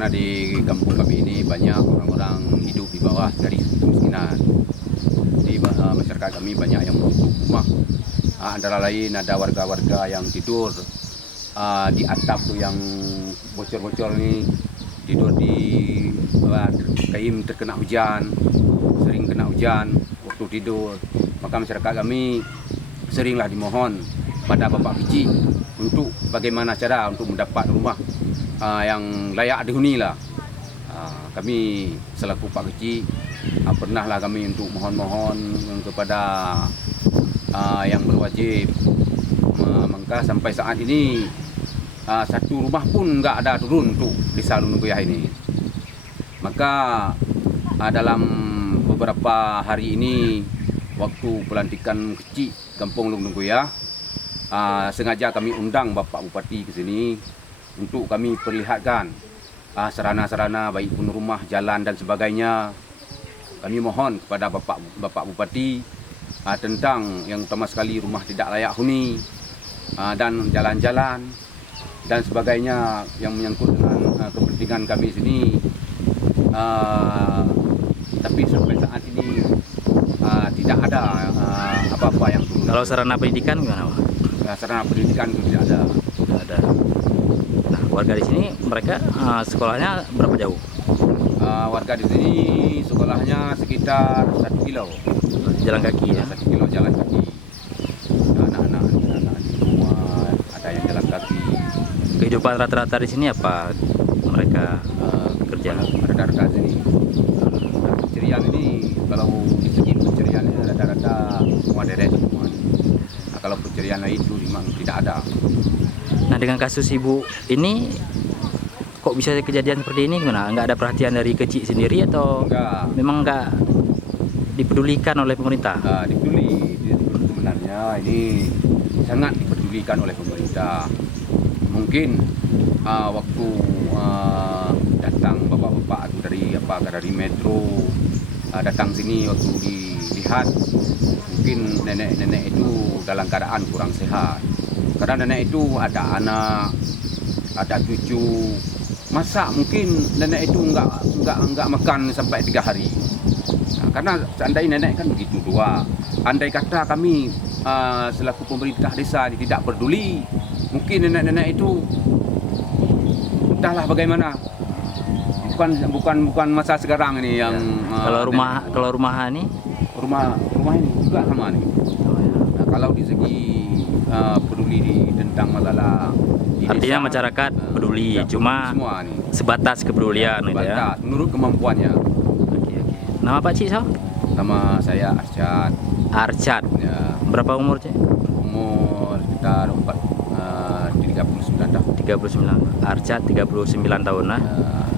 Karena di kampung kami ini banyak orang-orang hidup di bawah garis kemiskinan. Di masyarakat kami banyak yang menutup rumah. Antara lain ada warga-warga yang tidur di atap tuh yang bocor-bocor nih, tidur di kain terkena hujan, sering kena hujan waktu tidur. Maka masyarakat kami seringlah dimohon pada Bapak Pici untuk bagaimana cara untuk mendapat rumah yang layak dihuni lah. Kami selaku Pak Kecil pernahlah kami untuk mohon-mohon kepada yang berwajib. Maka sampai saat ini satu rumah pun nggak ada turun untuk desa Lunungkuyah ini. Maka dalam beberapa hari ini waktu pelantikan kecil Kampung Lunungkuyah, sengaja kami undang Bapak Bupati ke sini untuk kami perlihatkan sarana-sarana baik pun rumah, jalan dan sebagainya. Kami mohon kepada Bapak Bupati tentang yang utama sekali rumah tidak layak huni dan jalan-jalan dan sebagainya yang menyangkut dengan kepentingan kami sini. Tapi sampai saat ini tidak ada apa-apa yang turun. Kalau sarana pendidikan gimana, Pak? Sarana pendidikan itu tidak ada. Tidak ada. Nah, warga di sini mereka sekolahnya berapa jauh? Warga di sini sekolahnya sekitar 1 kilo. Jalan kaki ya? 1 kilo jalan kaki. Anak-anak di rumah ada yang jalan kaki. Kehidupan rata-rata di sini apa mereka kerja? Rata-rata sini. Pencerian ini kalau di segi pencerian ini rata-rata semua deret semua. Kalau pencerian lain itu memang tidak ada. Nah, dengan kasus ibu ini kok bisa kejadian seperti ini gimana? Nggak ada perhatian dari kecil sendiri atau Enggak. memang nggak dipedulikan oleh pemerintah? Dipeduli sebenarnya ini sangat dipedulikan oleh pemerintah. Mungkin waktu datang bapak-bapak dari metro datang sini waktu dilihat, mungkin nenek-nenek itu dalam keadaan kurang sehat. Karena nenek itu ada anak, ada cucu. Masa mungkin nenek itu enggak makan sampai 3 hari. Karena seandainya nenek kan begitu dua. Andai kata kami selaku pemerintah desa tidak peduli, mungkin nenek-nenek itu entahlah bagaimana. Bukan masa sekarang ini yang Kalau rumah ini ini juga sama nih. Nah, kalau di segi peduli tentang masalah di artinya desa, masyarakat peduli, cuma semua nih sebatas kepedulian gitu ya. menurut kemampuannya. Oke. Nama Pak Cik siapa? Nama saya Arsyad. Arsyad. Ya, Berapa umur Cik? umur sekitar 39 tahun. 39. Arsyad 39 tahun nah. Ya,